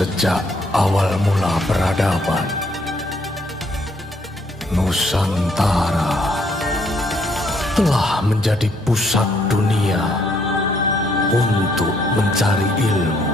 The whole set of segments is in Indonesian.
Sejak awal mula peradaban, Nusantara telah menjadi pusat dunia untuk mencari ilmu.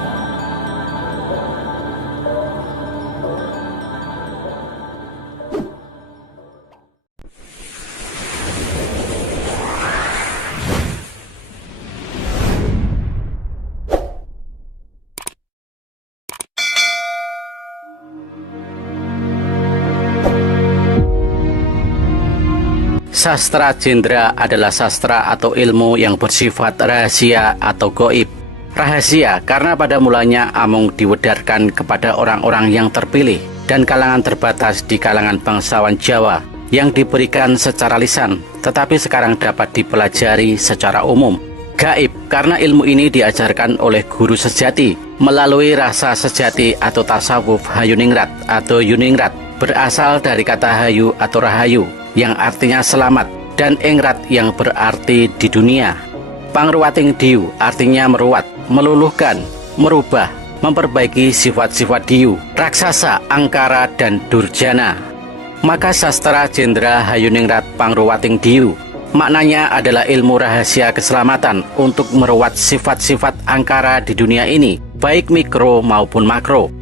Sastra Jendra adalah sastra atau ilmu yang bersifat rahasia atau gaib. Rahasia karena pada mulanya amung diwedarkan kepada orang-orang yang terpilih dan kalangan terbatas di kalangan bangsawan Jawa yang diberikan secara lisan, tetapi sekarang dapat dipelajari secara umum. Gaib karena ilmu ini diajarkan oleh guru sejati melalui rasa sejati atau tasawuf Hayuningrat atau Yuningrat, berasal dari kata hayu atau rahayu yang artinya selamat, dan ingrat yang berarti di dunia. Pangruwating diu artinya meruat, meluluhkan, merubah, memperbaiki sifat-sifat diu, raksasa, angkara, dan durjana. Maka sastra Jendra Hayuningrat Pangruwating diu maknanya adalah ilmu rahasia keselamatan untuk meruat sifat-sifat angkara di dunia ini, baik mikro maupun makro.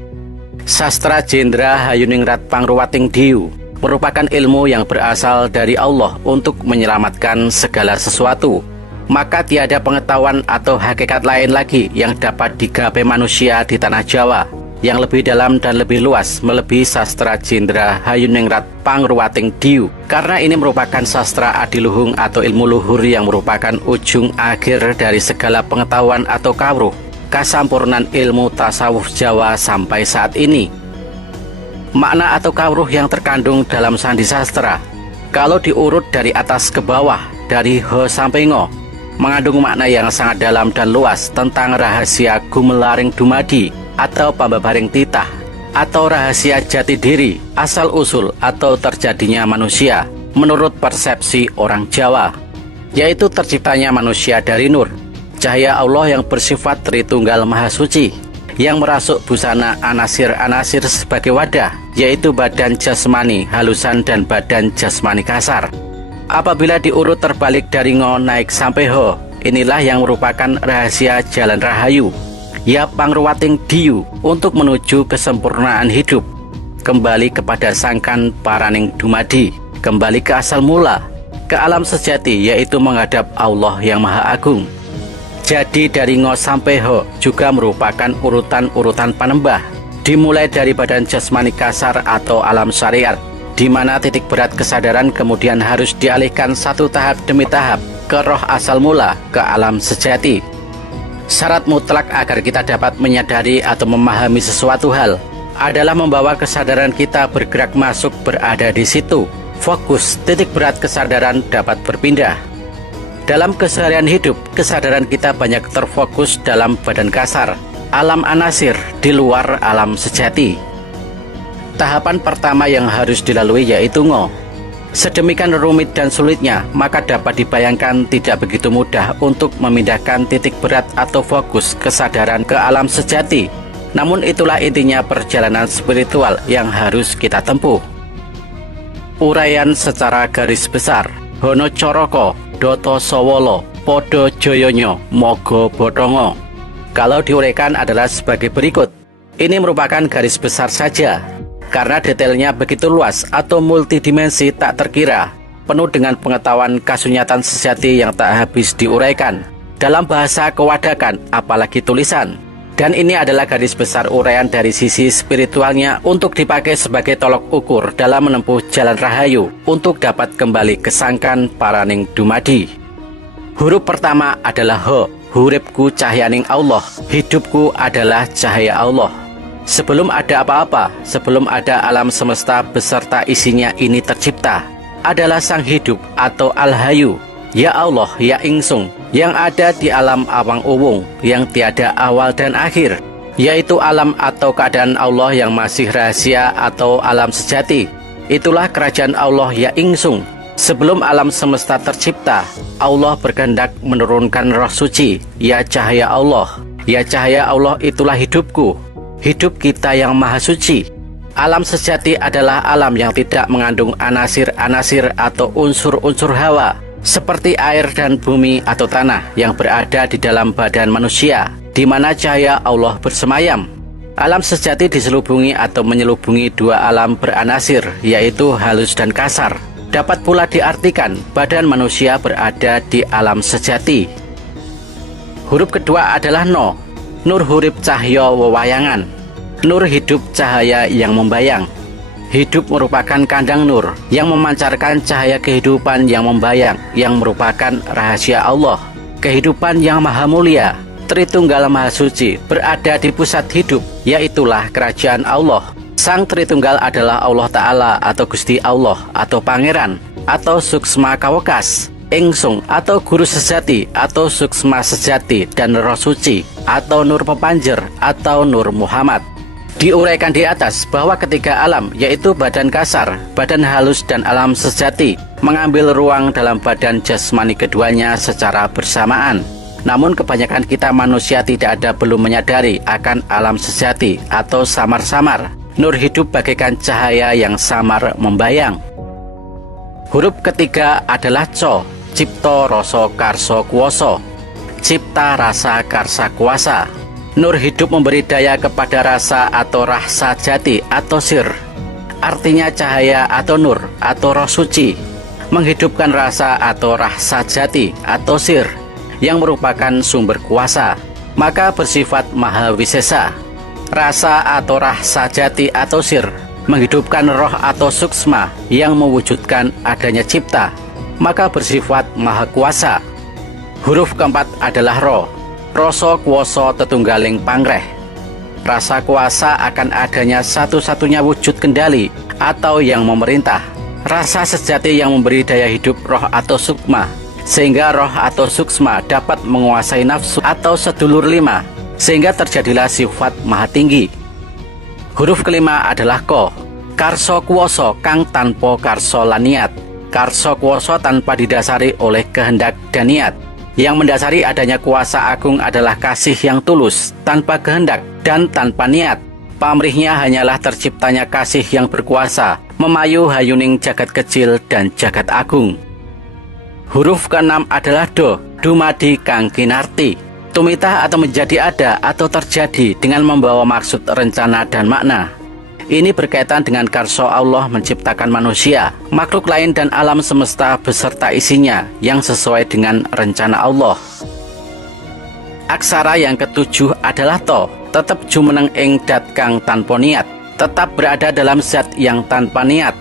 Sastra Jendra Hayuningrat Pangruwating diu merupakan ilmu yang berasal dari Allah untuk menyelamatkan segala sesuatu. Maka tiada pengetahuan atau hakikat lain lagi yang dapat digapai manusia di tanah Jawa yang lebih dalam dan lebih luas melebihi sastra Jendra Hayuningrat Pangruwating diu, karena ini merupakan sastra adiluhung atau ilmu luhur yang merupakan ujung akhir dari segala pengetahuan atau kawruh kasampurnan ilmu tasawuf Jawa sampai saat ini. Makna atau kawruh yang terkandung dalam sandi sastra, kalau diurut dari atas ke bawah, dari ho sampai ngo, mengandung makna yang sangat dalam dan luas tentang rahasia gumelaring dumadi atau pambabaring titah, atau rahasia jati diri, asal usul atau terjadinya manusia menurut persepsi orang Jawa, yaitu terciptanya manusia dari nur, cahaya Allah yang bersifat Tritunggal Maha Suci, yang merasuk busana anasir-anasir sebagai wadah, yaitu badan jasmani halusan dan badan jasmani kasar. Apabila diurut terbalik dari ngo naik sampai ho, inilah yang merupakan rahasia jalan rahayu, ya Pangruwating diu, untuk menuju kesempurnaan hidup, kembali kepada sangkan paraning dumadi, kembali ke asal mula, ke alam sejati, yaitu menghadap Allah yang Maha Agung. Jadi dari ngo sampai ho juga merupakan urutan-urutan panembah, dimulai dari badan jasmani kasar atau alam syariat, di mana titik berat kesadaran kemudian harus dialihkan satu tahap demi tahap ke roh asal mula, ke alam sejati. Syarat mutlak agar kita dapat menyadari atau memahami sesuatu hal adalah membawa kesadaran kita bergerak masuk berada di situ. Fokus titik berat kesadaran dapat berpindah. Dalam keseharian hidup, kesadaran kita banyak terfokus dalam badan kasar, alam anasir, di luar alam sejati. Tahapan pertama yang harus dilalui yaitu ngo. Sedemikian rumit dan sulitnya, maka dapat dibayangkan tidak begitu mudah untuk memindahkan titik berat atau fokus kesadaran ke alam sejati. Namun itulah intinya perjalanan spiritual yang harus kita tempuh. Uraian secara garis besar. Hono coroko Doto Sowolo Podo Joyonyo Mogo Botongo. Kalau diuraikan adalah sebagai berikut. Ini merupakan garis besar saja, karena detailnya begitu luas atau multidimensi tak terkira, penuh dengan pengetahuan kasunyatan sejati yang tak habis diuraikan dalam bahasa kewadakan, apalagi tulisan. Dan ini adalah garis besar uraian dari sisi spiritualnya untuk dipakai sebagai tolok ukur dalam menempuh jalan rahayu untuk dapat kembali ke sangkan paraning dumadi. Huruf pertama adalah ho. Huripku cahyaning Allah, hidupku adalah cahaya Allah. Sebelum ada apa-apa, sebelum ada alam semesta beserta isinya ini tercipta, adalah sang hidup atau al-hayu, ya Allah, ya Ingsung, yang ada di alam awang uwung, yang tiada awal dan akhir, yaitu alam atau keadaan Allah yang masih rahasia atau alam sejati. Itulah kerajaan Allah ya Ingsung. Sebelum alam semesta tercipta, Allah berkehendak menurunkan roh suci, ya cahaya Allah. Ya cahaya Allah itulah hidupku. hidup kita yang maha suci. Alam sejati adalah alam yang tidak mengandung anasir-anasir atau unsur-unsur hawa seperti air dan bumi atau tanah yang berada di dalam badan manusia, di mana cahaya Allah bersemayam. Alam sejati diselubungi atau menyelubungi dua alam beranasir, yaitu halus dan kasar. Dapat pula diartikan badan manusia berada di alam sejati. Huruf kedua adalah No. Nur hurip cahya wewayangan. Nur hidup cahaya yang membayang. Hidup merupakan kandang nur yang memancarkan cahaya kehidupan yang membayang, yang merupakan rahasia Allah. Kehidupan yang maha mulia, Tritunggal Maha Suci, berada di pusat hidup, yaitulah kerajaan Allah. Sang Tritunggal adalah Allah Ta'ala atau Gusti Allah atau Pangeran atau Suksma Kawekas, Ingsung atau Guru Sejati atau Suksma Sejati, dan Roh Suci atau Nur Pepanjer atau Nur Muhammad. Diuraikan di atas bahwa ketiga alam, yaitu badan kasar, badan halus, dan alam sejati, mengambil ruang dalam badan jasmani keduanya secara bersamaan. Namun kebanyakan kita manusia tidak ada belum menyadari akan alam sejati atau samar-samar. Nur hidup bagaikan cahaya yang samar membayang. Huruf ketiga adalah Co. Cipta rasa karsa kuwasa. Cipta rasa karsa kuasa. Nur hidup memberi daya kepada rasa atau rahsa jati atau sir. Artinya cahaya atau nur atau roh suci. Menghidupkan rasa atau rahsa jati atau sir yang merupakan sumber kuasa, maka bersifat maha wisesa. Rasa atau rahsa jati atau sir menghidupkan roh atau suksma yang mewujudkan adanya cipta, maka bersifat maha kuasa. Huruf keempat adalah Ro. Rasa kuwasa tetunggaling pangreh. Rasa kuasa akan adanya satu-satunya wujud kendali atau yang memerintah. Rasa sejati yang memberi daya hidup roh atau sukma, sehingga roh atau suksma dapat menguasai nafsu atau sedulur lima, sehingga terjadilah sifat maha tinggi. Huruf kelima adalah Ko. Karso kuwasa kang tanpa karso lan niat. Karso kuwasa tanpa didasari oleh kehendak dan niat. Yang mendasari adanya kuasa agung adalah kasih yang tulus, tanpa kehendak dan tanpa niat. Pamrihnya hanyalah terciptanya kasih yang berkuasa, memayu hayuning jagat kecil dan jagat agung. Huruf keenam adalah Do. Dumadi kang kinarti. Tumitah atau menjadi ada atau terjadi dengan membawa maksud, rencana, dan makna. Ini berkaitan dengan karso Allah menciptakan manusia, makhluk lain, dan alam semesta beserta isinya yang sesuai dengan rencana Allah. Aksara yang ketujuh adalah To. Tetap jumeneng ing dat kang tanpa niat. Tetap berada dalam zat yang tanpa niat.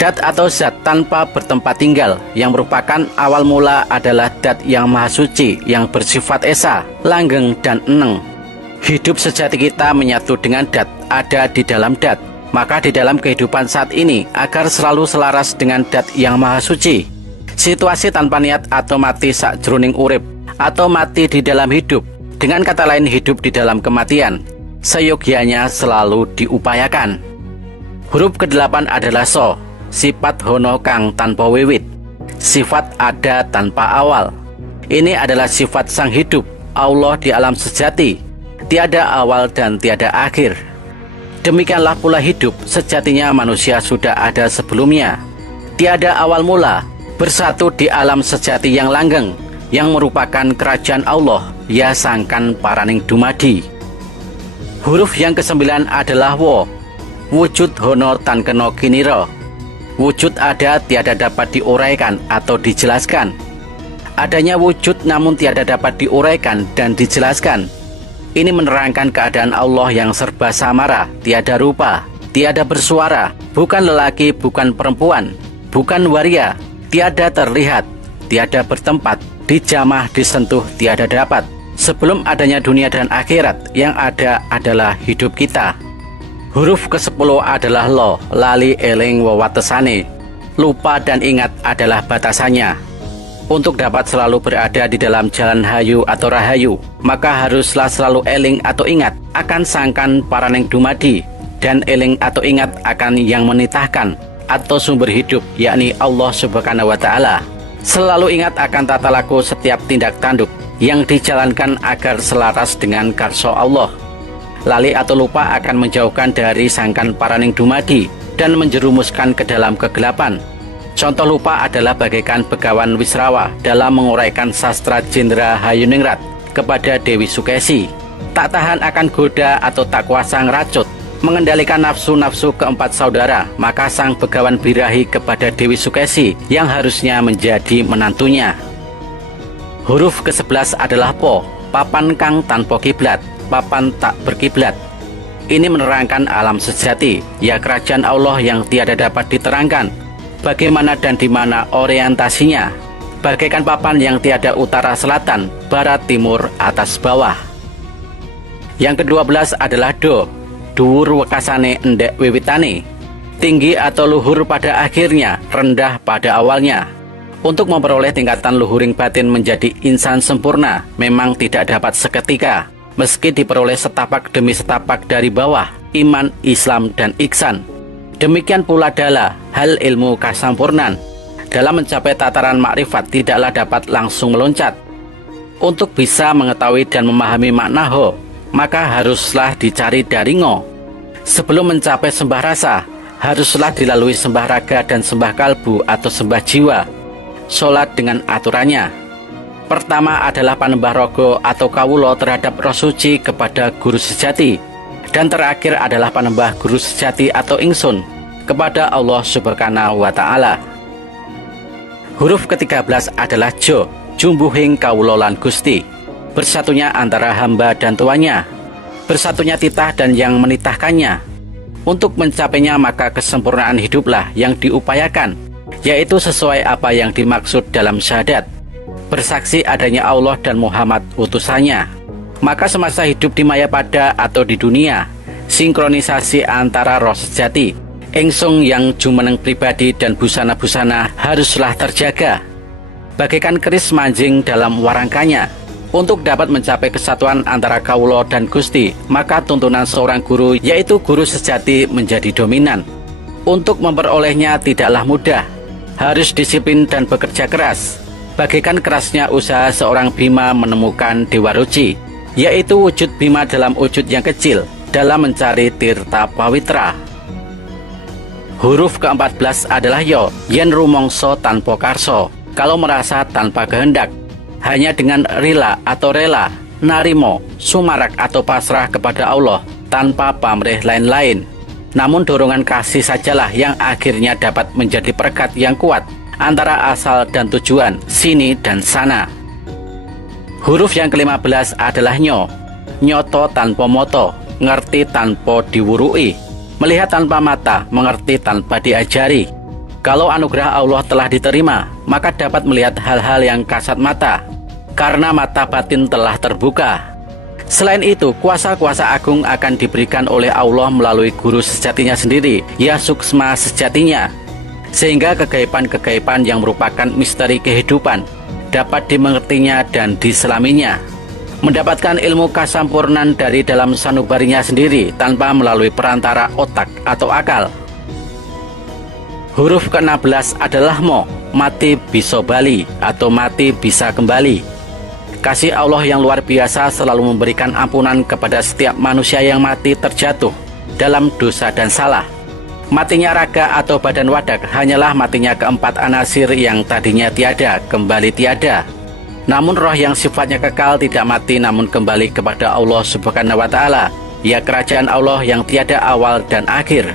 Dat atau zat tanpa bertempat tinggal, yang merupakan awal mula adalah dat yang maha suci, yang bersifat esa, langgeng, dan eneng. Hidup sejati kita menyatu dengan dat, ada di dalam dat. Maka di dalam kehidupan saat ini, agar selalu selaras dengan dat yang maha suci. Situasi tanpa niat atau mati sakjroning urip, atau mati di dalam hidup, dengan kata lain hidup di dalam kematian, seyogyanya selalu diupayakan. Huruf ke-8 adalah So. Sifat hono kang tanpa wiwit. Sifat ada tanpa awal. Ini adalah sifat sang hidup, Allah di alam sejati. Tiada awal dan tiada akhir. Demikianlah pula hidup sejatinya manusia sudah ada sebelumnya. Tiada awal mula, bersatu di alam sejati yang langgeng, yang merupakan kerajaan Allah, ya sangkan paraning dumadi. Huruf yang ke-9 adalah Wo. Wujud hono tan kena kinira. Wujud ada tiada dapat diuraikan atau dijelaskan. Adanya wujud namun tiada dapat diuraikan dan dijelaskan. Ini menerangkan keadaan Allah yang serba samara, tiada rupa, tiada bersuara, bukan lelaki, bukan perempuan, bukan waria, tiada terlihat, tiada bertempat, dijamah, disentuh, tiada dapat. Sebelum adanya dunia dan akhirat, yang ada adalah hidup kita. Huruf ke-10 adalah Lo. Lali eling wewatesane. Lupa dan ingat adalah batasannya. Untuk dapat selalu berada di dalam jalan hayu atau rahayu, maka haruslah selalu eling atau ingat akan sangkan paraning dumadi, dan eling atau ingat akan yang menitahkan atau sumber hidup, yakni Allah Subhanahu wa Ta'ala. Selalu ingat akan tata laku setiap tindak tanduk yang dijalankan agar selaras dengan karso Allah. Lali atau lupa akan menjauhkan dari sangkan paraning dumadi dan menjerumuskan ke dalam kegelapan. Contoh lupa adalah bagaikan Begawan Wisrawa dalam menguraikan sastra Jendra Hayuningrat kepada Dewi Sukesi. Tak tahan akan goda atau tak kuasa ngeracot, mengendalikan nafsu-nafsu keempat saudara, maka sang Begawan birahi kepada Dewi Sukesi yang harusnya menjadi menantunya. Huruf ke-11 adalah po, papan kang tanpa kiblat, papan tak berkiblat. Ini menerangkan alam sejati, ya kerajaan Allah yang tiada dapat diterangkan, bagaimana dan di mana orientasinya, bagaikan papan yang tiada utara selatan, barat timur atas bawah. Yang ke-12 adalah do, dhuwur wekasane endek wiwitane, tinggi atau luhur pada akhirnya, rendah pada awalnya. Untuk memperoleh tingkatan luhuring batin menjadi insan sempurna memang tidak dapat seketika, meski diperoleh setapak demi setapak dari bawah, iman, Islam, dan ihsan. Demikian pula dala, hal ilmu kasampurnan. Dalam mencapai tataran makrifat tidaklah dapat langsung meloncat. Untuk bisa mengetahui dan memahami makna ho, maka haruslah dicari dari ngo. Sebelum mencapai sembah rasa, haruslah dilalui sembah raga dan sembah kalbu atau sembah jiwa. Sholat dengan aturannya. Pertama adalah panembah rogo atau kawulo terhadap roh suci kepada guru sejati. Dan terakhir adalah panembah guru sejati atau ingsun kepada Allah Subhanahu wa Ta'ala. Huruf ke-13 adalah jo, jumbuhing kawulo lan Gusti. Bersatunya antara hamba dan tuannya, bersatunya titah dan yang menitahkannya. Untuk mencapainya maka kesempurnaan hiduplah yang diupayakan, yaitu sesuai apa yang dimaksud dalam syahadat, bersaksi adanya Allah dan Muhammad utusannya. Maka semasa hidup di Mayapada atau di dunia, sinkronisasi antara roh sejati, engsung yang jumeneng pribadi dan busana-busana haruslah terjaga, bagaikan keris manjing dalam warangkanya. Untuk dapat mencapai kesatuan antara kawulo dan Gusti, maka tuntunan seorang guru, yaitu guru sejati, menjadi dominan. Untuk memperolehnya tidaklah mudah, harus disiplin dan bekerja keras, bagaikan kerasnya usaha seorang Bima menemukan Dewa Ruci, yaitu wujud Bima dalam wujud yang kecil dalam mencari tirta pawitra. Huruf ke-14 adalah yo, yen rumongso tanpa karso, kalau merasa tanpa kehendak, hanya dengan rila atau rela, narimo, sumarak atau pasrah kepada Allah tanpa pamrih lain-lain. Namun dorongan kasih sajalah yang akhirnya dapat menjadi perekat yang kuat antara asal dan tujuan, sini dan sana. Huruf yang ke-15 adalah nyo, nyoto tanpa moto, ngerti tanpa diwurui, melihat tanpa mata, mengerti tanpa diajari. Kalau anugerah Allah telah diterima, maka dapat melihat hal-hal yang kasat mata, karena mata batin telah terbuka. Selain itu, kuasa-kuasa agung akan diberikan oleh Allah melalui guru sejatinya sendiri, ya suksma sejatinya, sehingga kegaiban-kegaiban yang merupakan misteri kehidupan dapat dimengertinya dan diselaminya, mendapatkan ilmu kasampurnan dari dalam sanubarinya sendiri tanpa melalui perantara otak atau akal. Huruf ke-16 adalah mo, mati bisa bali atau mati bisa kembali. Kasih Allah yang luar biasa selalu memberikan ampunan kepada setiap manusia yang mati terjatuh dalam dosa dan salah. Matinya raga atau badan wadak hanyalah matinya keempat anasir yang tadinya tiada, kembali tiada. Namun roh yang sifatnya kekal tidak mati namun kembali kepada Allah Subhanahu wa Ta'ala, ya kerajaan Allah yang tiada awal dan akhir.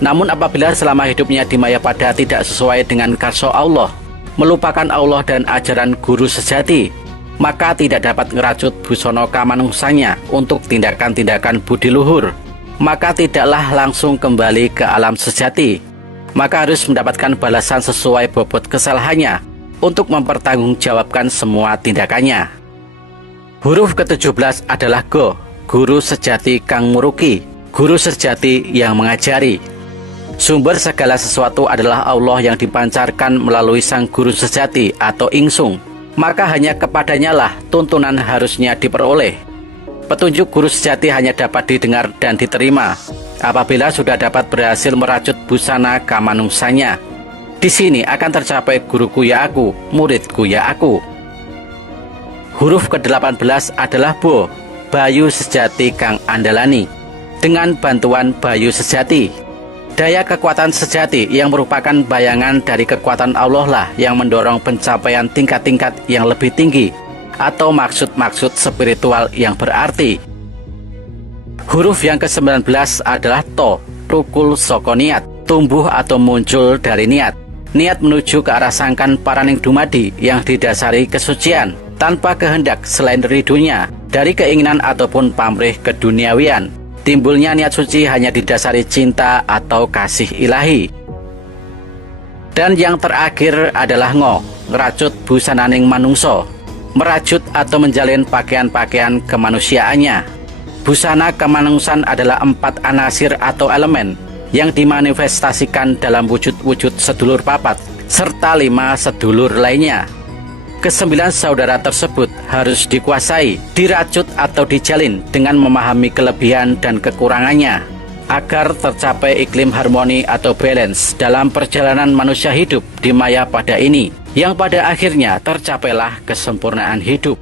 Namun apabila selama hidupnya di Mayapada tidak sesuai dengan karso Allah, melupakan Allah dan ajaran guru sejati, maka tidak dapat ngeracut busono kamanungsanya untuk tindakan-tindakan budi luhur, maka tidaklah langsung kembali ke alam sejati, maka harus mendapatkan balasan sesuai bobot kesalahannya untuk mempertanggungjawabkan semua tindakannya. Huruf ke-17 adalah go, guru sejati kang muruki, guru sejati yang mengajari. Sumber segala sesuatu adalah Allah yang dipancarkan melalui sang guru sejati atau ingsung, maka hanya kepadanya lah tuntunan harusnya diperoleh. Petunjuk guru sejati hanya dapat didengar dan diterima apabila sudah dapat berhasil meracut busana kamanungsanya. Di sini akan tercapai guruku ya aku, muridku ya aku. Huruf ke-18 adalah bo, Bayu Sejati kang andalani. Dengan bantuan Bayu Sejati, daya kekuatan sejati yang merupakan bayangan dari kekuatan Allah lah yang mendorong pencapaian tingkat-tingkat yang lebih tinggi atau maksud-maksud spiritual yang berarti. Huruf yang ke-19 adalah To, rukul soko niat, tumbuh atau muncul dari niat. Niat menuju ke arah sangkan paraning dumadi yang didasari kesucian, tanpa kehendak selain ridhonya, dari keinginan ataupun pamrih keduniawian. Timbulnya niat suci hanya didasari cinta atau kasih ilahi. Dan yang terakhir adalah Ngo, ngerajut busananing manungso, merajut atau menjalin pakaian-pakaian kemanusiaannya. Busana kemanungsan adalah 4 anasir atau elemen yang dimanifestasikan dalam wujud-wujud sedulur papat serta 5 sedulur lainnya. Ke-9 saudara tersebut harus dikuasai, dirajut atau dijalin dengan memahami kelebihan dan kekurangannya agar tercapai iklim harmoni atau balance dalam perjalanan manusia hidup di maya pada ini, yang pada akhirnya tercapailah kesempurnaan hidup.